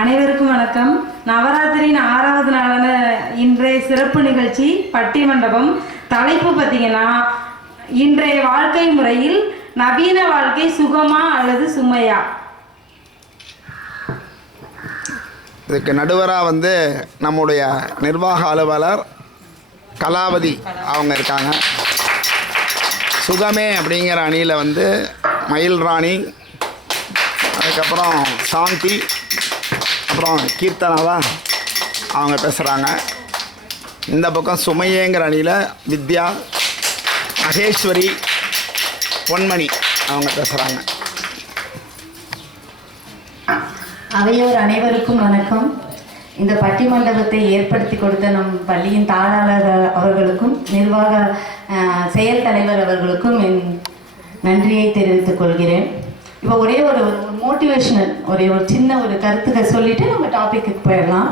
அனைவருக்கும் வணக்கம். நவராத்திரியின் 6வது நாளான இன்றைய சிறப்பு நிகழ்ச்சி பட்டிமண்டபம். தலைப்பு பார்த்தீங்கன்னா, இன்றைய வாழ்க்கை முறையில் நவீன வாழ்க்கை சுகமா அல்லது சுமையா? இதுக்கு நடுவராக நம்முடைய நிர்வாக அலுவலர் கலாவதி அவங்க இருக்காங்க. சுகமே அப்படிங்கிற அணியில் மயில் ராணி, அதுக்கப்புறம் சாந்தி, அப்புறம் கீர்த்தனாவா அவங்க பேசுகிறாங்க. இந்த பக்கம் சுமையேங்கிற அணியில் வித்யா, மகேஸ்வரி, பொன்மணி அவங்க பேசுகிறாங்க. அவையோர் அனைவருக்கும் வணக்கம். இந்த பட்டிமண்டபத்தை ஏற்படுத்தி கொடுத்த நம் பள்ளியின் தாளாளர் அவர்களுக்கும் நிர்வாக செயல் தலைவர் அவர்களுக்கும் என் நன்றியை தெரிவித்துக் கொள்கிறேன். இப்போ ஒரே ஒரு மோட்டிவேஷனல் ஒரு சின்ன ஒரு கருத்துக்களை சொல்லிட்டு நம்ம டாபிக்கு போயிடலாம்.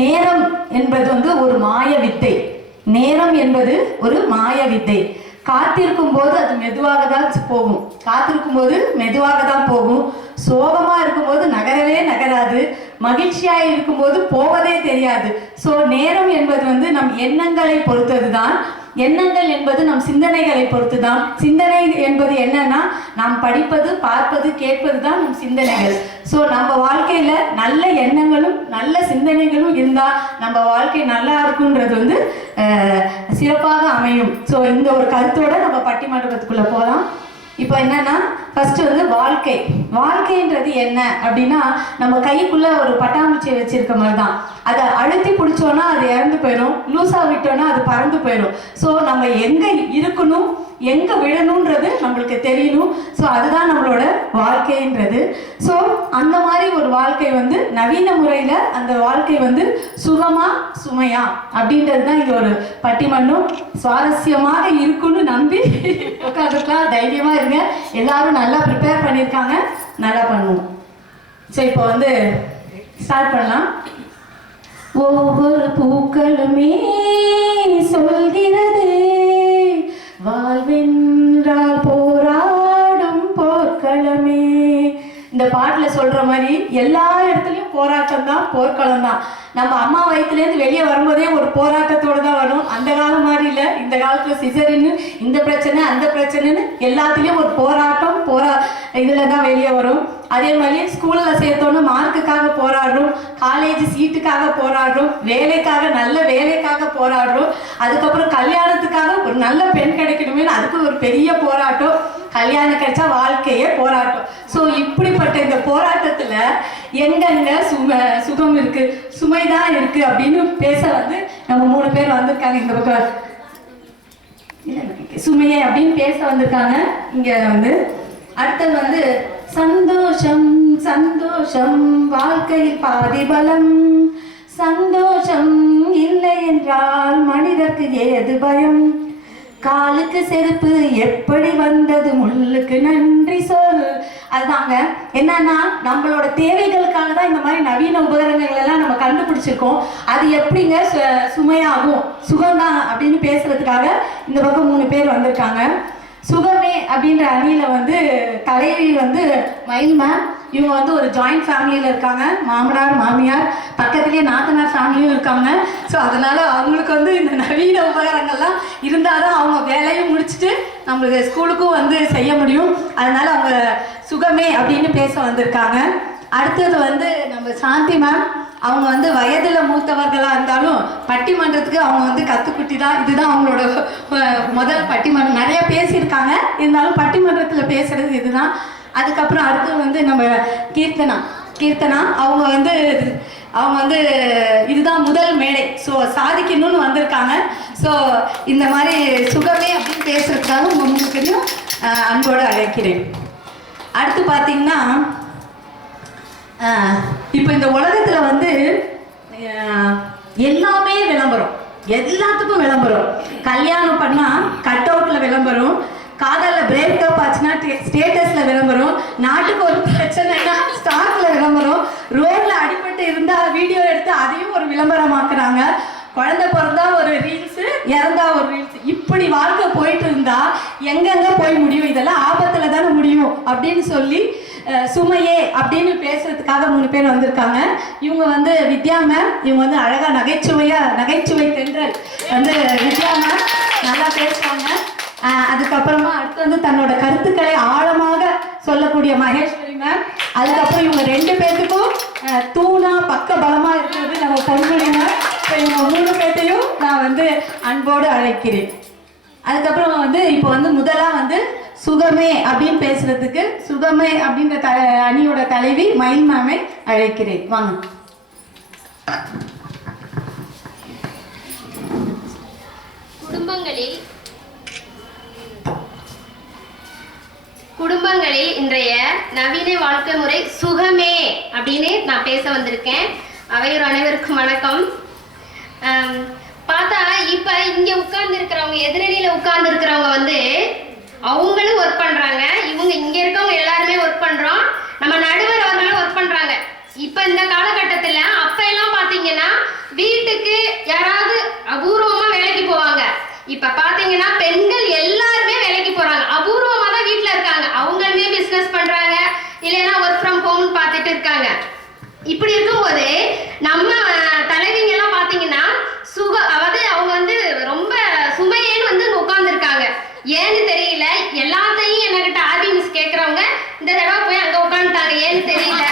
நேரம் என்பது ஒரு மாய வித்தை. நேரம் என்பது ஒரு மாய வித்தை. காத்திருக்கும் போது அது மெதுவாக தான் போகும். சோகமா இருக்கும்போது நகரவே நகராது. மகிழ்ச்சியாக இருக்கும்போது போவதே தெரியாது. ஸோ நேரம் என்பது நம் எண்ணங்களை பொறுத்தது தான். எண்ணங்கள் என்பது நம் சிந்தனைகளை பொறுத்து தான். சிந்தனை என்பது என்னன்னா, நாம் படிப்பது, பார்ப்பது, கேட்பது தான் நம் சிந்தனைகள். ஸோ நம்ம வாழ்க்கையில நல்ல எண்ணங்களும் நல்ல சிந்தனைகளும் இருந்தால் நம்ம வாழ்க்கை நல்லா இருக்குன்றது சிறப்பாக அமையும். ஸோ இந்த ஒரு கருத்தோட நம்ம பட்டிமண்டபத்துக்குள்ள போகலாம். இப்போ என்னன்னா, ஃபர்ஸ்ட் வாழ்க்கைன்றது என்ன அப்படின்னா, நம்ம கைக்குள்ள ஒரு பட்டாம்பூச்சியை வச்சிருக்க மாதிரி தான். அதை அழுத்தி பிடிச்சோன்னா அது இறந்து போயிடும், லூஸா விட்டோன்னா அது பறந்து போயிடும். ஸோ நம்ம எங்க இருக்கணும், எங்க விழணுன்றது நம்மளுக்கு தெரியணும். ஸோ அதுதான் நம்மளோட வாழ்க்கைன்றது. ஸோ அந்த மாதிரி ஒரு வாழ்க்கை நவீன முறையில அந்த வாழ்க்கை சுகமா சுமையா அப்படின்றது தான் இங்க ஒரு பட்டிமன்றம். சுவாரஸ்யமாக இருக்குன்னு நம்பி உட்காந்துக்கலாம். தைரியமா இருங்க. எல்லாரும் நல்லா ப்ரிப்பேர் பண்ணியிருக்காங்க. நல்லா பண்ணுவோம். ஸோ இப்போ ஸ்டார்ட் பண்ணலாம். ஒவ்வொரு பூக்களுமே சொல்கிறது, வாழ்வென்றால் போராடும் போர்க்களமே. இந்த பாட்டுல சொல்ற மாதிரி எல்லா இடத்துலயும் போராட்டம் தான், போர்க்களம் தான். நம்ம அம்மா வயிற்றுலேருந்து வெளியே வரும்போதே ஒரு போராட்டத்தோடு தான் வரும். அந்த காலம் மாதிரி இல்லை. இந்த காலத்துல சிசரின்னு இந்த பிரச்சனை அந்த பிரச்சனைன்னு எல்லாத்துலேயும் ஒரு போராட்டம் இதில் தான் வெளியே வரும். அதே மாதிரி ஸ்கூலில் சேர்த்தோன்னு மார்க்குக்காக போராடுறோம், காலேஜ் சீட்டுக்காக போராடுறோம், நல்ல வேலைக்காக போராடுறோம். அதுக்கப்புறம் கல்யாணத்துக்காக ஒரு நல்ல பெண் கிடைக்கணுமே, அதுக்கு ஒரு பெரிய போராட்டம். கல்யாணம் கிடைச்சா வாழ்க்கையே போராட்டம். ஸோ இப்படிப்பட்ட இந்த போராட்டத்தில் எங்கெங்க சுகம் இருக்கு, சுமைதான் இருக்கு அப்படின்னு பேச நம்ம 3 பேர் வந்திருக்காங்க. இந்த பக்கம் சுமையை அப்படின்னு பேச வந்திருக்காங்க. இங்க அடுத்தது சந்தோஷம் சந்தோஷம் வாழ்க்கையில் பாதி பலம். சந்தோஷம் இல்லை என்றால் மனிதருக்கு ஏது பயம். காலுக்கு செருப்பு எப்படி வந்தது, முள்ளுக்கு நன்றி சொல். அதுதாங்க என்னன்னா, நம்மளோட தேவைகளுக்காக தான் இந்த மாதிரி நவீன உபகரணங்கள் எல்லாம் நம்ம கண்டுபிடிச்சிருக்கோம். அது எப்படிங்க சுமையாகும், சுகம்தான் அப்படின்னு பேசுறதுக்காக இந்த பக்கம் 3 பேர் வந்திருக்காங்க. சுகமே அப்படின்ற அணியில தலைவி மயில் மேம். இவங்க ஒரு ஜாயிண்ட் ஃபேமிலியில இருக்காங்க. மாமனார் மாமியார், பக்கத்துலேயே நாத்தனார் ஃபேமிலியும் இருக்காங்க. ஸோ அதனால அவங்களுக்கு இந்த நவீன உபகரணங்கள்லாம் இருந்தால்தான் அவங்க வேலையும் முடிச்சுட்டு நம்மளுக்கு ஸ்கூலுக்கும் செய்ய முடியும். அதனால அவங்க சுகமே அப்படின்னு பேச வந்திருக்காங்க. அடுத்தது நம்ம சாந்தி மேம். அவங்க வயதுல மூத்தவர்களா இருந்தாலும் பட்டிமன்றத்துக்கு அவங்க கத்துக்குட்டி தான். இதுதான் அவங்களோட முதல் பட்டிமன்றம். நிறைய பேசியிருக்காங்க, இருந்தாலும் பட்டிமன்றத்துல பேசுறது இதுதான். அதுக்கப்புறம் அடுத்து நம்ம கீர்த்தனா அவங்க இதுதான் முதல் மேடை. ஸோ சாதிக்கணும்னு வந்திருக்காங்க. ஸோ இந்த மாதிரி சுகமே அப்படின்னு பேசுறதுக்காக உங்க 3 பேரையும் அன்போடு அழைக்கிறேன். அடுத்து பார்த்தீங்கன்னா, இப்போ இந்த உலகத்துல எல்லாமே விளம்பரம், எல்லாத்துக்கும் விளம்பரம். கல்யாணம் பண்ணா கட் அவுட்ல விளம்பரம், காதல்ல பிரேக்கப் ஆச்சுன்னா ஸ்டேட்டஸ்ல விளம்பரம், நாட்டுக்கு ஒரு பிரச்சனைனா ஸ்டாக்ல விளம்பரம், ரோட்ல அடிபட்டு இருந்தா வீடியோ எடுத்து அதையும் ஒரு விளம்பரமாக்குறாங்க. குழந்தை பிறந்தா ஒரு ரீல்ஸ், இறந்தா ஒரு ரீல்ஸ். இப்படி வாழ்க்கை போயிட்டு இருந்தா எங்கெங்க போய் முடியும்? இதெல்லாம் ஆபத்துல தானே முடியும் அப்படின்னு சொல்லி சுமையே அப்படின்னு பேசுறதுக்காக 3 பேர் வந்திருக்காங்க. இவங்க வந்து வித்யா மேம். இவங்க வந்து அழகா நகைச்சுவை தென்றல் வந்து வித்யா மேம் நல்லா பேசுவாங்க. அதுக்கப்புறமா அடுத்து வந்து தன்னோட கருத்துக்களை ஆழமாக சொல்லக்கூடிய மகேஸ்வரி மேம். அதுக்கப்புறம் இவங்க 2 பேர்த்துக்கும் தூணா பக்க பலமா இருக்கிறது நம்ம பொன்முடி மேம். இவங்க 3 பேர்த்தையும் நான் வந்து அன்போடு அழைக்கிறேன். அதுக்கப்புறம் வந்து இப்போ வந்து முதலா வந்து சுகமே அப்படின்னு பேசுறதுக்கு சுகமே அப்படின்ற அணியோட தலைவி மயில் மேமை அழைக்கிறேன். வாங்க. குடும்பங்களில் இன்றைய நவீன வாழ்க்கை முறை சுகமே அப்படின்னு நான் பேச வந்திருக்கேன். அவையோர் அனைவருக்கும் வணக்கம். பார்த்தா இப்ப இங்க உட்கார்ந்து இருக்கிறவங்க, எதிரணியில உட்கார்ந்து இருக்கிறவங்க வந்து அவங்களும் ஒர்க் பண்றாங்க. இவங்க இங்க இருக்கவங்க எல்லாருமே ஒர்க் பண்றோம். நம்ம நடுவர் அவர்களும் ஒர்க் பண்றாங்க. இப்ப இந்த காலகட்டத்துல அப்ப எல்லாம் பாத்தீங்கன்னா வீட்டுக்கு யாராவது அபூர்வமா வேலைக்கு போவாங்க. இப்ப பாத்தீங்கன்னா பெண்கள் எல்லாருமே வேலைக்கு போறாங்க. அபூர்வமா தான் வீட்டுல இருக்காங்க. அவங்களுமே பிசினஸ் பண்றாங்க, இல்லைன்னா ஒர்க் ஃப்ரம் ஹோம் பார்த்துட்டு இருக்காங்க. இப்படி இருக்கும்போது நம்ம தலைவிங்க எல்லாம் பாத்தீங்கன்னா அதாவது அவங்க வந்து ரொம்ப சுமையேன்னு வந்து உட்கார்ந்து இருக்காங்க. ஏன்னு தெரியல. எல்லாத்தையும் என்கிட்ட ஆர்வி மிஸ் கேட்கறவங்க இந்த தடவை போய் அங்க உட்காந்துட்டாங்க. ஏன்னு தெரியல.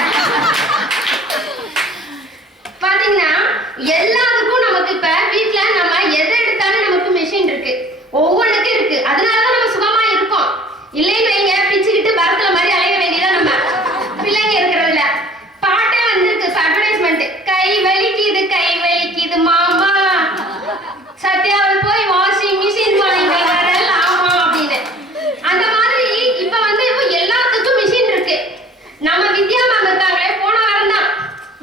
பாத்தீங்கன்னா எல்லாத்துக்கும் நமக்கு இப்ப வீட்டுல நம்ம எதை எடுத்தாலும் நமக்கு மிஷின் இருக்கு, ஒவ்வொன்றுக்கும் இருக்கு. அதனாலதான் நம்ம சுகமா இருக்கோம். இல்லைன்னு வைங்க பிச்சுக்கிட்டு பரத்துல மாதிரி அலைய வேண்டியதான் நம்ம பிள்ளைங்க இருக்கிறதுல. பாட்டே வந்துருக்கு அட்வர்டைஸ்மெண்ட், கை வலிக்குது மாமா, சத்யாவில் போய் வாஷிங் மிஷின் வாங்கிட்டு ஆமா அப்படின்னு. அந்த மாதிரி இப்ப வந்து எல்லாத்துக்கும் மிஷின் இருக்கு. நம்ம வித்யா மேம் இருக்காங்களே, போன வாரம் தான்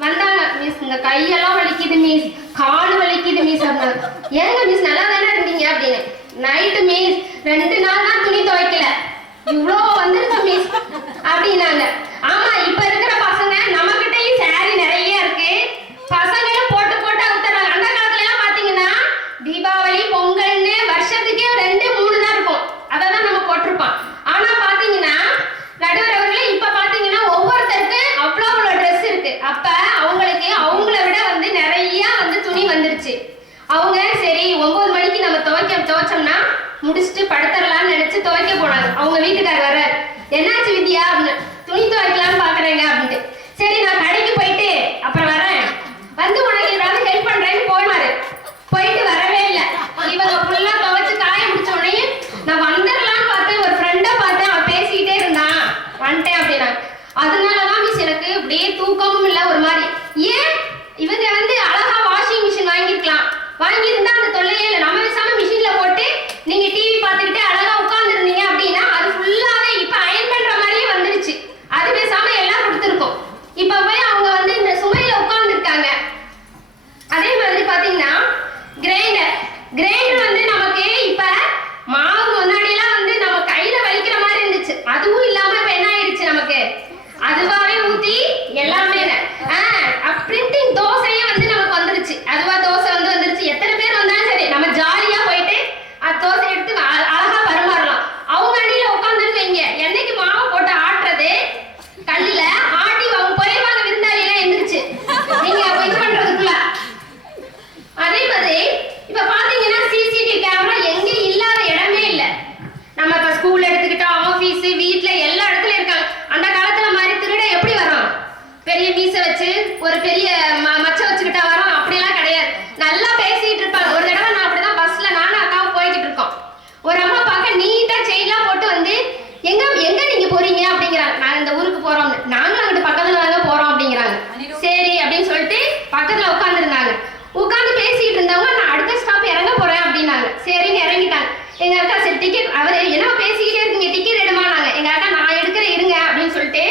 வந்தாங்க. மிஸ் இந்த கையெல்லாம் வலிக்குது மிஸ், கால் வலிக்குது மிஸ் அப்படின்னாங்க. ஏங்க மிஸ் நல்லா தானே இருந்தீங்க அப்படின்னு. நைட்டு மிஸ் 2 நாள் தான் துணி துவைக்கல, இவ்வளோ வந்துருச்சு மிஸ் அப்படின்னாங்க. ஆமா, இப்ப இருக்கிற பசங்க நம்ம கிட்டயும் சாரி நிறைய இருக்கு, பசங்களும் போட்டு அவுத்துறாங்க. அந்த காலத்துல எல்லாம் பாத்தீங்கன்னா தீபாவளி பொங்கல்னு வருஷத்துக்கே 2-3 தான் இருக்கும், அதான் நம்ம போட்டிருப்போம். ஆனா பாத்தீங்கன்னா நடுவர் அவர்களே இப்ப பாத்தீங்கன்னா ஒவ்வொருத்தருக்கு அவ்வளோ ட்ரெஸ் இருக்கு. அப்ப அவங்களுக்கு அவங்கள விட வந்து நிறைய வந்து துணி வந்துருச்சு. அவங்க சரி 9 மணிக்கு நம்ம துவைச்சோம்னா முடிச்சுட்டு படுத்துடலாம்னு நினைச்சு துவைக்க போனாங்க. அவங்க வீட்டுக்காரர் வர, என்னாச்சு வித்யா அப்படின்னு, துணி துவைக்கலாம்னு பாக்குறேங்க அப்படின்ட்டு. சரி நான் கடைக்கு போயிட்டு அப்புறம் வரேன், வந்து உனக்கு ஏதாவது ஹெல்ப் பண்றேன்னு போயிட்டு வரவே இல்லை. இவங்க ஃபுல்லா துவைச்சு காய முடிச்ச உடனே நான் வந்துடலாம்னு பார்த்தேன். ஒரு ஃப்ரெண்டை பார்த்தேன், அவன் பேசிக்கிட்டே இருந்தான், வந்துட்டேன் அப்படின்னா. அதனாலதான் மிஸ் எனக்கு அப்படியே தூக்கமும் இல்லை ஒரு மாதிரி. ஏன் இவங்க வந்து அழகா வாஷிங் மிஷின் வாங்கியிருந்தா அந்த தொல்லையே இல்லை. நம்ம பேசாம மிஷின்ல போட்டு நீங்க டிவி பார்த்துக்கிட்டே அழகா உட்கார்ந்து இருந்தீங்க அப்படின்னா அது ஃபுல்லாவே இப்ப அயன் பண்ற மாதிரியே வந்துருச்சு. அது பேசாம எல்லாம் கொடுத்துருக்கோம். இப்ப போய் அவங்க வந்து இந்த சுமையில உட்கார்ந்து இருக்காங்க. அதே மாதிரி பாத்தீங்கன்னா கிரைண்டர் வந்து நமக்கு இப்ப மாவு முன்னாடி எல்லாம் வந்து நம்ம கையில வலிக்கிற மாதிரி இருந்துச்சு. அதுவும் இல்லாம இப்ப என்ன ஆயிடுச்சு, நமக்கு அதுவாவே ஊத்தி எல்லாமே பிரிண்டிங் தோசையே வந்து நமக்கு வந்துருச்சு. அதுவா தோசை வந்துருச்சு. எத்தனை பேர் வந்தாலும் சரி நம்ம ஜாலியா போயிட்டு தோசை எடுத்து அழகா பரிமாறலாம். அவங்க அடியில உட்காந்துன்னு வைங்க, என்னைக்கு மாவு போட்டு ஆட்டுறது கல்லுல ஆட்டி அவங்க போயிருவாங்க விருந்தாளியெல்லாம் எந்திரிச்சு நீங்க இது பண்றதுக்குள்ள. அதே மாதிரி இப்ப பாத்தீங்கன்னா சிசிடிவி கேமரா எங்க இல்லாத இடமே இல்லை. நம்ம இப்ப ஸ்கூல்ல எடுத்துக்கிட்டா, ஆபீஸ், வீட்டுல எல்லா இடத்துலயும் இருக்காங்க. அந்த காலத்துல மாதிரி திருட எப்படி வரும், பெரிய மீசை வச்சு ஒரு பெரிய மச்ச வச்சுக்கிட்டா வரும், அப்படியெல்லாம் கிடையாது. நல்லா பேசிட்டு இருப்பாங்க. ஒரு தடவை நான் அப்படிதான் பஸ்ல நானும் அக்காவும் போய்கிட்டு இருக்கோம். ஒரு அம்மா பார்க்க நீட்டா செயின்லாம் போட்டு வந்து எங்க நீங்க போறீங்க அப்படிங்கிறாங்க. நாங்க இந்த ஊருக்கு போறோம். நாங்களும் அங்கிட்டு பக்கத்துல தாங்க போறோம் அப்படிங்கிறாங்க. சரி அப்படின்னு சொல்லிட்டு பக்கத்துல உட்கார்ந்து இருந்தாங்க. உட்கார்ந்து பேசிட்டு இருந்தவங்க நான் அடுத்த ஸ்டாப் இறங்க போறேன் அப்படின்னாங்க. சரிங்க இறங்கிட்டாங்க. எங்க அக்கா சரி டிக்கெட், அவர் என்ன பேசிக்கிட்டே இருக்கீங்க, டிக்கெட் எடுமானாங்க. எங்க அக்கா நான் எடுக்கிறேன் இருங்க அப்படின்னு சொல்லிட்டு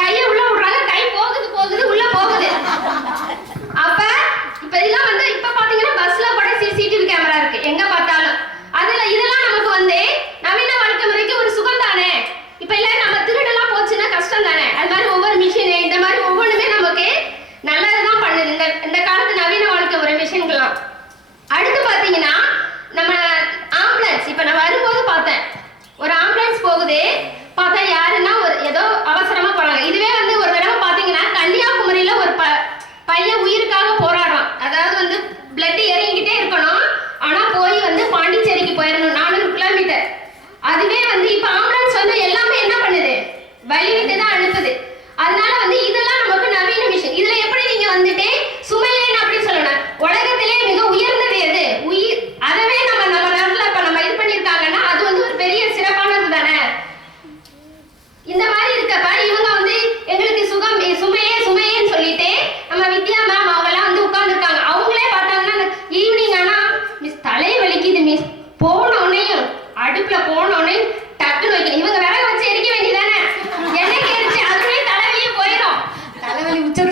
கையை உள்ள விடுறாங்க. கை போகுது உள்ள போகுது. அப்ப இப்ப இதெல்லாம் வந்து இப்ப பாத்தீங்கன்னா பஸ்ல கூட சிசிடிவி கேமரா இருக்கு எங்க பார்த்தாலும். அதுல இதெல்லாம் நமக்கு வந்து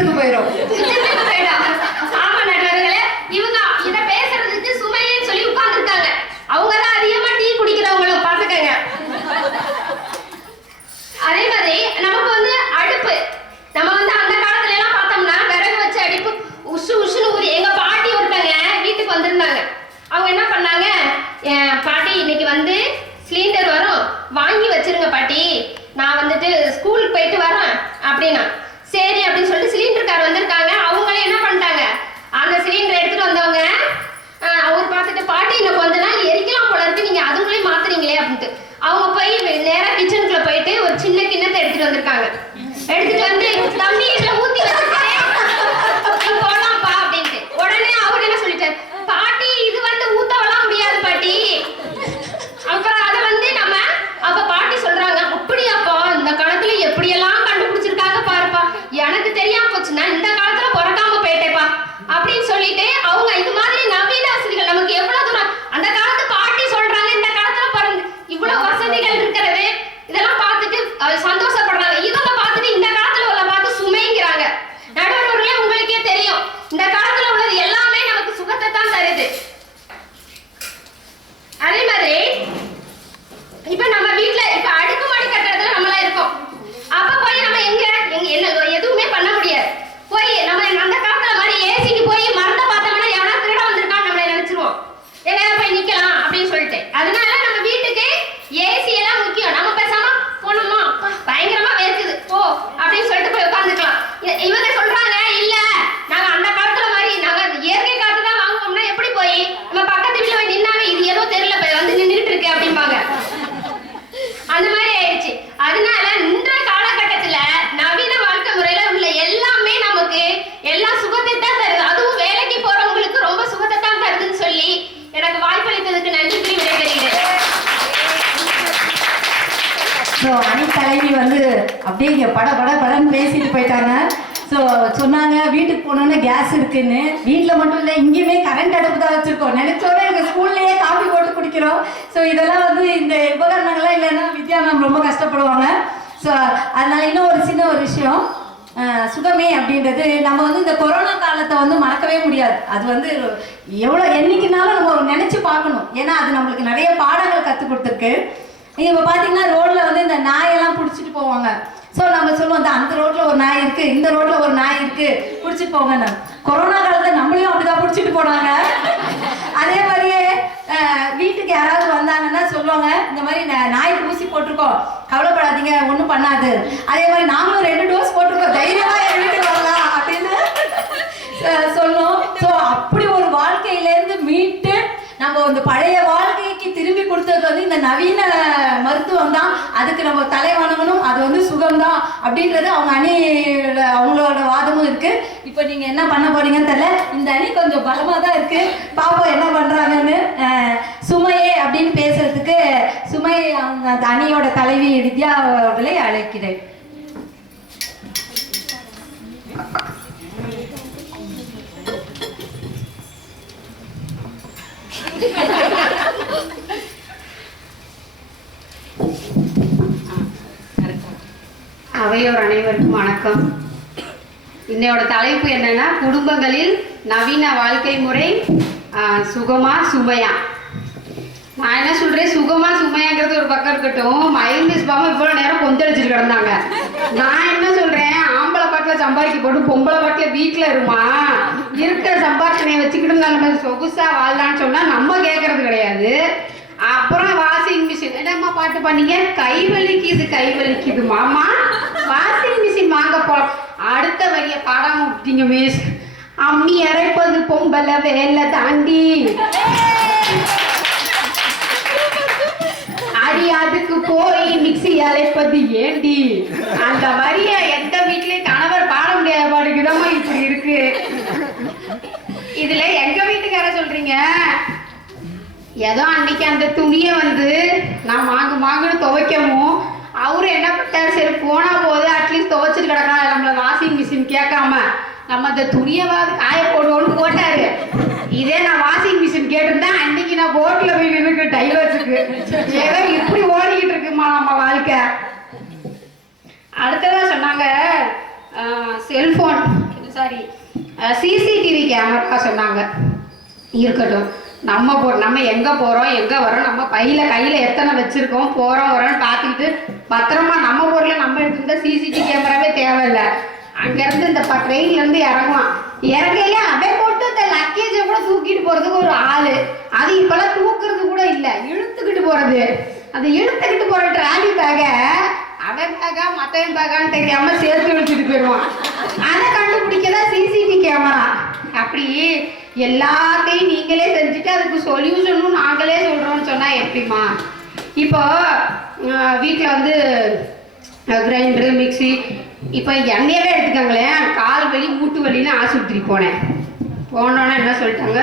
உச்சத்துக்கு போயிடும். உச்சத்துக்கு போயிடும். ஆமா நண்பர்களே, இவங்க இத பேசுறதுக்கு சுமையேன்னு சொல்லி உட்கார்ந்துருக்காங்க. அவங்க தான் அதிகமா டீ குடிக்கிறவங்களும் பாத்துக்கங்க. அதே மாதிரி நமக்கு வந்து அடுப்பு, நம்ம வந்து அந்த காலத்துல எல்லாம் பார்த்தோம்னா விறகு வச்ச அடுப்பு உஷு உஷுன்னு ஊதி. எங்க பாட்டி ஒருத்தங்க வீட்டுக்கு வந்திருந்தாங்க. அவங்க என்ன பண்ணாங்க, பாட்டி இன்னைக்கு வந்து சிலிண்டர் வரும், வாங்கி வச்சிருங்க பாட்டி, நான் வந்துட்டு ஸ்கூலுக்கு போயிட்டு வரேன் அப்படின்னா. சரி அப்படின்னு சொல்லிட்டு சிலிண்டர் வந்திருக்காங்க. அவங்களே என்ன பண்ணிட்டாங்க, அந்த சிலிண்டர் எடுத்துட்டு வந்தவங்க அவர் பார்த்துட்டு, பாட்டி இன்னும் கொஞ்ச நாள் எரிக்கலாம் போல இருக்கு, நீங்க அதுங்களே மாத்துறீங்களே அப்படின்ட்டு. அவங்க போய் நேரா கிச்சனுக்குள்ள போயிட்டு ஒரு சின்ன கிண்ணத்தை எடுத்துட்டு வந்திருக்காங்க. எடுத்துட்டு வந்து தம்பி இதுல ஊத்தி வச்சுட்டு போலாம்ப்பா அப்படின்ட்டு. உடனே அவர் என்ன சொல்லிட்டாரு, பாட்டி இது வந்து ஊத்தவெல்லாம் முடியாது பாட்டி. அப்புறம் அதை வந்து நம்ம அப்ப பாட்டி சொல்றாங்க, அப்படியாப்பா இந்த காலத்துல எப்படியெல்லாம் கண்டுபிடிச்சிருக்காங்க பாருப்பா, எனக்கு தெரியாம போச்சுன்னா இந்த காலத்துல பிறக்காம போயிட்டேப்பா அப்படின்னு சொல்லிட்டு அவங்க இது மாதிரி நவீன வசதிகள் நமக்கு எவ்வளவு தூரம் அந்த காலத்து பாட்டி சொல்றாங்க, இந்த காலத்துல பிறந்து இவ்வளவு வசதிகள் இருக்கிறது இதெல்லாம் பார்த்துட்டு சந்தோஷப்படுறாங்க. இவங்க பார்த்துட்டு இந்த காலத்துல உள்ள பார்த்து சுமைங்கிறாங்க. நடுவர்களே உங்களுக்கே தெரியும், இந்த காலத்துல உள்ளது எல்லாமே நமக்கு சுகத்தை தான் தருது. அதே மாதிரி இப்ப நம்ம வீட்டுல இப்ப அடுக்குமாடி கட்டடத்துல நம்மளாம் இருக்கோம். அப்ப போய் நம்ம எங்க என்ன எதுவுமே பண்ண முடியாது. போய் நம்ம அந்த காலத்துல மாதிரி ஏசிக்கு போய் மரத்தை பார்த்தோம்னா எவனா திருட வந்திருக்கான்னு நம்மள நினைச்சிருவோம், எங்கேயா போய் நிக்கலாம் அப்படின்னு சொல்லிட்டு. அதனால நம்ம வீட்டுக்கு ஏசி எல்லாம் முக்கியம். நம்ம பேசாம போனோமா பயங்கரமா வேர்க்குது போ அப்படின்னு சொல்லிட்டு போய் உட்காந்துக்கலாம். இவங்க சொல்றாங்க, இல்ல நாங்க அந்த காலத்துல மாதிரி நாங்க இயற்கை காத்து தான் வாங்குவோம்னா எப்படி போய் நம்ம பக்கத்து வீட்டுல போய் நின்னாவே இது ஏதோ தெரியல போய் வந்து நின்றுட்டு இருக்கு அப்படிம்பாங்க. அந்த மாதிரி ஆயிடுச்சு. அதனால இந்த காலகட்டத்துல நவீன வாழ்க்கை முறையில உள்ள எல்லாமே நமக்கு எல்லா சுகத்தை தான் தருது. அதுவும் வேலைக்கு போறவங்களுக்கு ரொம்ப சுகத்தை தான் தருதுன்னு சொல்லி எனக்கு வாய்ப்பளித்ததுக்கு நன்றி கூறி விடைபெறுகிறேன். ஸோ அணித்தலைவி வந்து அப்படியே இங்கே படன்னு பேசிட்டு போயிட்டாங்க. ஸோ சொன்னாங்க வீட்டுக்கு போனோன்னே கேஸ் இருக்குன்னு. வீட்டில் மட்டும் இல்லை, இங்கேயுமே கரண்ட் அடுப்பு தான் வச்சுருக்கோம். நினைச்சோன்னே எங்கள் ஸ்கூல்லையே காஃபி போட்டு குடிக்கிறோம். ஸோ இதெல்லாம் வந்து இந்த உபகரணங்கள்லாம் இல்லைன்னா வித்யா மேம் ரொம்ப கஷ்டப்படுவாங்க. ஸோ அதனால இன்னும் ஒரு சின்ன ஒரு விஷயம், சுகமே அப்படின்றது நம்ம வந்து இந்த கொரோனா காலத்தை வந்து மறக்கவே முடியாது. அது வந்து எவ்வளோ என்னைக்குனாலும் நம்ம நினச்சி பார்க்கணும். ஏன்னா அது நம்மளுக்கு நிறைய பாடங்கள் கற்றுக் கொடுத்துருக்கு. இப்போ பார்த்தீங்கன்னா ரோட்டில் வந்து இந்த நாயெல்லாம் பிடிச்சிட்டு போவாங்க. ஸோ நம்ம சொல்லுவோம், அந்த ரோட்டில் ஒரு நாய் இருக்குது, இந்த ரோட்டில் ஒரு நாய் இருக்குது, பிடிச்சிட்டு போங்கன்னு. கொரோனா காலத்தில் நம்மளையும் அப்படி தான் பிடிச்சிட்டு போனாங்க. அதே மாதிரியே வீட்டுக்கு யாராவது வந்தாங்கன்னா சொல்லுவாங்க, இந்த மாதிரி நாய்க்கு ஊசி போட்டிருக்கோம், கவலைப்படாதீங்க ஒன்றும் பண்ணாது. அதே மாதிரி நாங்களும் 2 டோஸ் போட்டிருக்கோம், தைரியமாக எங்கள் வீட்டுக்கு வரலாம் அப்படின்னு சொன்னோம். ஸோ அப்படி ஒரு வாழ்க்கையிலேருந்து மீட்டு நம்ம இந்த பழைய வாழ்க்கைக்கு திரும்பி கொடுத்தது வந்து இந்த நவீன மருத்துவம் தான். அதுக்கு நம்ம தலை வணங்கணும். அது வந்து சுகம்தான் அப்படின்றது அவங்க அவங்களோட வாதமும் இருக்கு. இப்போ நீங்க என்ன பண்ண போறீங்கன்னு தெரியல. இந்த அணி கொஞ்சம் பலமா தான் இருக்கு, பாப்போம் என்ன பண்றாங்கன்னு. சுமையே அப்படின்னு பேசுறதுக்கு சுமை அந்த அணியோட தலைவி வித்யா அவர்களை அழைக்கிறேன். அவையோர் அனைவருக்கும் வணக்கம். இன்னையோட தலைப்பு என்னன்னா, குடும்பங்களில் நவீன வாழ்க்கை முறை சுகமா சுமையா. நான் என்ன சொல்றேன், சுகமா சுமையாங்கிறது ஒரு பக்கம் இருக்கட்டும், மயில் மிஸ் பாமா இவ்வளோ நேரம் கொந்தளிச்சுட்டு கிடந்தாங்க. நான் என்ன சொல்றேன், ஆம்பளை பாட்டில் சம்பாதிக்க போட்டு பொம்பளை பாட்டில் வீட்டில் இருமா, இருக்கிற சம்பாஷணையை வச்சுக்கிட்டு நம்ம சொகுசா வாழலான்னு சொன்னா நம்ம கேட்கறது கிடையாது. அப்புறம் வாஷிங் மிஷின், என்னம்மா பாட்டு பண்ணீங்க, கை வலிக்குது மாமா, வாஷிங் மிஷின் வாங்க போலாம். அடுத்த வரிய பாடாம விட்டீங்க மிஸ், அம்மி அரைப்பது பொம்பளை வேலை தாண்டி, அடி அதுக்கு போய் மிக்சி அரைப்பது ஏண்டி. அந்த வரிய எந்த வீட்லயும் கணவர் பாட முடியாத பாடுக்குதாமா இப்படி இருக்கு. இதுல எங்க வீட்டுக்கார சொல்றீங்க, ஏதோ அன்னைக்கு அந்த துணியை வந்து நான் மாங்குன்னு துவைக்கவும் அவரு என்ன பண்ணிட்டாரு, சரி போனா போது அட்லீஸ்ட் துவைச்சிட்டு கிடக்கலாம், நம்மள வாஷிங் மிஷின் கேட்காம நம்ம அந்த துணியவாது காய போடுவோன்னு போட்டாரு. இதே நான் வாஷிங் மிஷின் கேட்டிருந்தேன், அன்னைக்கு நான் போட்டில் போய் நின்று டைவர்ஸுக்கு. ஏதோ இப்படி ஓடிக்கிட்டு இருக்குமா நம்ம வாழ்க்கை. அடுத்ததான் சொன்னாங்க செல்போன். சாரி சிசிடிவி கேமரா சொன்னாங்க. இருக்கட்டும், நம்ம எங்கே போகிறோம் எங்கே வரோம், நம்ம கையில் எத்தனை வச்சுருக்கோம், போகிறோம் வரோன்னு பார்த்துக்கிட்டு பத்திரமா நம்ம பொருளை நம்ம எடுத்துக்கிட்ட சிசிடிவி கேமராவே தேவையில்லை. அங்கேருந்து இந்த ட்ரெயின்லேருந்து இறங்குவான், இறங்கையில அவன் போட்டு இந்த லக்கேஜை கூட தூக்கிட்டு போகிறதுக்கு ஒரு ஆள். அது இப்போல்லாம் தூக்குறது கூட இல்லை, இழுத்துக்கிட்டு போகிறது. அந்த இழுத்துக்கிட்டு போகிற ட்ராலி பேக்கை அவன் பேக்கா மற்றவன் பேக்கான்னு தெரியாமல் சேர்த்து வச்சுட்டு போயிடுவான். அதை கண்டுபிடிக்கதான் சிசிடிவி கேமரா. அப்படி எல்லாத்தையும் நீங்களே செஞ்சுட்டு அதுக்கு சொல்யூஷனும் நாங்களே சொல்கிறோம்னு சொன்னால் எப்படிமா? இப்போ வீட்டில் வந்து கிரைண்டரு மிக்சி, இப்போ எண்ணெயவே எடுத்துக்காங்களேன். கால் வலி மூட்டு வலின்னு ஆஸ்பத்திரி போனோன்னே என்ன சொல்லிட்டாங்க,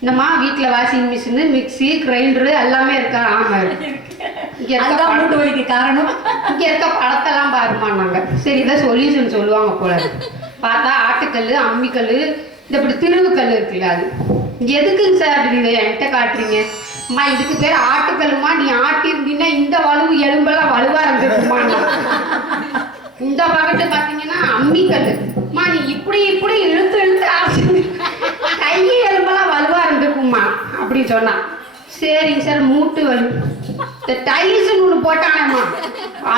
இந்தம்மா வீட்டில் வாஷிங் மிஷினு மிக்சி கிரைண்டரு எல்லாமே இருக்கா? ஆமாம். இங்கே இருக்க மூட்டு வலிக்கு காரணம் இங்கே இருக்க பழத்தெல்லாம் பாருமான்னாங்க. சரி, இதை சொல்யூஷன் சொல்லுவாங்க போல. பார்த்தா ஆட்டுக்கல், அம்மிக்கல், இந்த இப்படி திருவுக்கல் இருக்குல்ல, அது எதுக்குங்க சார் அப்படி என்கிட்ட காட்டுறீங்க? அம்மா இதுக்கு பேர் ஆட்டுக்கல்லுமா, நீ ஆட்டிருந்தீங்கன்னா இந்த வலுவு எலும்பெல்லாம் வலுவா இருந்துருக்குமா. இந்த பக்கத்து பார்த்தீங்கன்னா அம்மிக்கல், அம்மா நீ இப்படி இப்படி இழுத்து இழுத்து ஆட்டி கையை எலும்பெல்லாம் வலுவா இருந்துருக்குமா அப்படின்னு சொன்னா. சரிங்க சார், மூட்டு வலி இந்த டைல்ஸ்ன்னு ஒன்று போட்டானேம்மா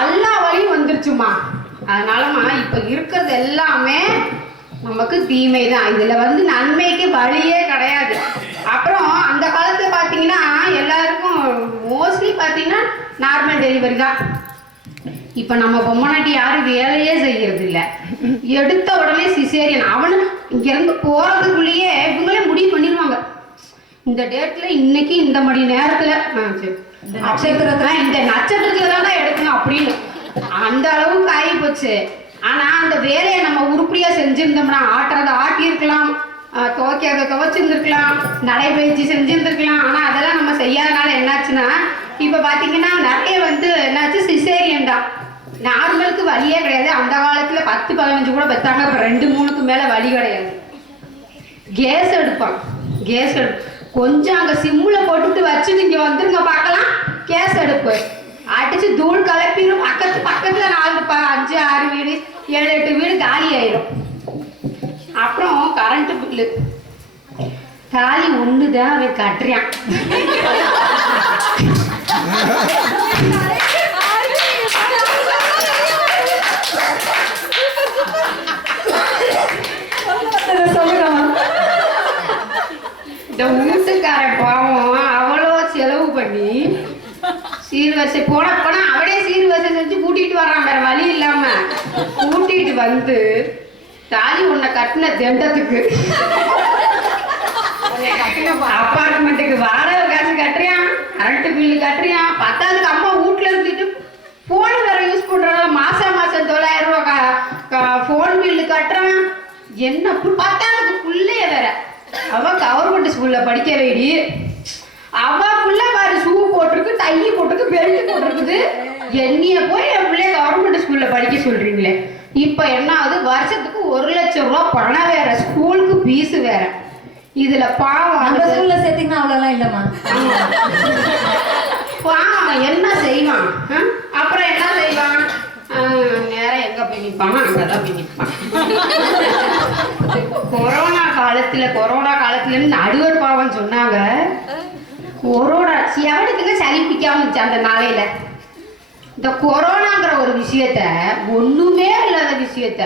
எல்லா வலியும் வந்துருச்சுமா. அதனாலம்மா இப்போ இருக்கிறது எல்லாமே நமக்கு தீமை தான். இதில் வந்து நன்மைக்கு வழியே கிடையாது. அப்புறம் அந்த காலத்தில் பார்த்தீங்கன்னா எல்லாருக்கும் மோஸ்ட்லி பார்த்தீங்கன்னா நார்மல் டெலிவரி தான். இப்போ நம்ம பொம்மநாட்டி யாரும் வேலையே செய்யறது இல்லை, எடுத்த உடனே சிசேரியன். அவனு இங்கேருந்து போகிறதுக்குள்ளேயே இவங்களே முடிவு பண்ணிடுவாங்க, இந்த டேட்டில் இன்னைக்கு இந்த மணி நேரத்தில் இந்த நட்சத்திரத்தில் தானே எடுக்கணும் அப்படின்னு. அந்த அளவுக்கு ஆகி போச்சு. ஆனால் அந்த வேலையை நம்ம உருப்படியாக செஞ்சுருந்தோம்னா ஆட்டுறதை ஆட்டியிருக்கலாம், துவைக்கிறத துவைச்சிருந்துருக்கலாம், நடைபயிற்சி செஞ்சுருந்துருக்கலாம். ஆனால் அதெல்லாம் நம்ம செய்யாதனால என்னாச்சுன்னா இப்போ பார்த்தீங்கன்னா நிறைய வந்து என்னாச்சு, சிசேரியன் தான். நார்மலுக்கு வழியே கிடையாது. அந்த காலத்தில் 10-15 கூட பெற்றாங்க, இப்போ 2-3க்கு மேலே வழி கிடையாது. கேஸ் எடுப்பான், கொஞ்சம் அங்கே சிம்மில் போட்டுட்டு வச்சுட்டு இங்கே வந்துருங்க பார்க்கலாம். கேஸ் அடுப்பு அடிச்சு தூள் கலப்பிடும். பக்கத்தில் 4-5-6 வீடு 7-8 வீடு காலி ஆயிடும். அப்புறம் கரண்ட் பில்லு தாலி ஒன்று தான் அவன் கட்டுறான். இந்த வீட்டுக்காரன் பாவம் அவ்வளோ செலவு பண்ணி சீர்வரிசை போனா அவனே சீர்வரிசை செஞ்சு கூட்டிட்டு வர்றான், வேற வழி இல்லாம கூட்டிட்டு வந்து தாலி உன்னை கட்டின திண்டத்துக்கு அப்பார்ட்மெண்ட்டுக்கு வாடகை காசு கட்டுறியான், கரண்ட் பில்லு கட்டுறியான், 10க்கு அம்மா வீட்டுல இருந்துட்டு போன் வேற யூஸ் பண்றதால மாசம் 9,000 ரூபாய் போன் பில்லு கட்டுறான். என்ன 10க்கு பிள்ளைய வேற அவ கவர்மெண்ட் ஸ்கூல்ல படிக்க வேடி, அவ புள்ள பாரு ஷூ போட்டிருக்கு, டை போட்டிருக்கு, பெல்ட் போட்டிருக்குது. என்னைய போய் என் பிள்ளைய கவர்மெண்ட் ஸ்கூல்ல படிக்க சொல்றீங்களே. இப்ப என்ன ஆகுது, வருஷத்துக்கு 1 லட்சம் ரூபாய் பணம் வேற, ஸ்கூலுக்கு ஃபீஸ் வேற. இதுல பாவம் அந்த ஸ்கூல்ல சேர்த்தீங்கன்னா அவ்வளோலாம் இல்லைம்மா. பாவம் என்ன செய்வான்? அப்புறம் என்ன செய்வான்? நேரம் எங்க போய் நிற்பான், அங்கதான் போய் நிற்பான். கொரோனா காலத்துல நடுவர் பாவம் சொன்னாங்க, கொரோனா எவனுக்குங்க சளி பிடிக்காம இருந்துச்சு அந்த நாளையில. இந்த கொரோனாங்கிற ஒரு விஷயத்த, ஒண்ணுமே இல்லாத விஷயத்த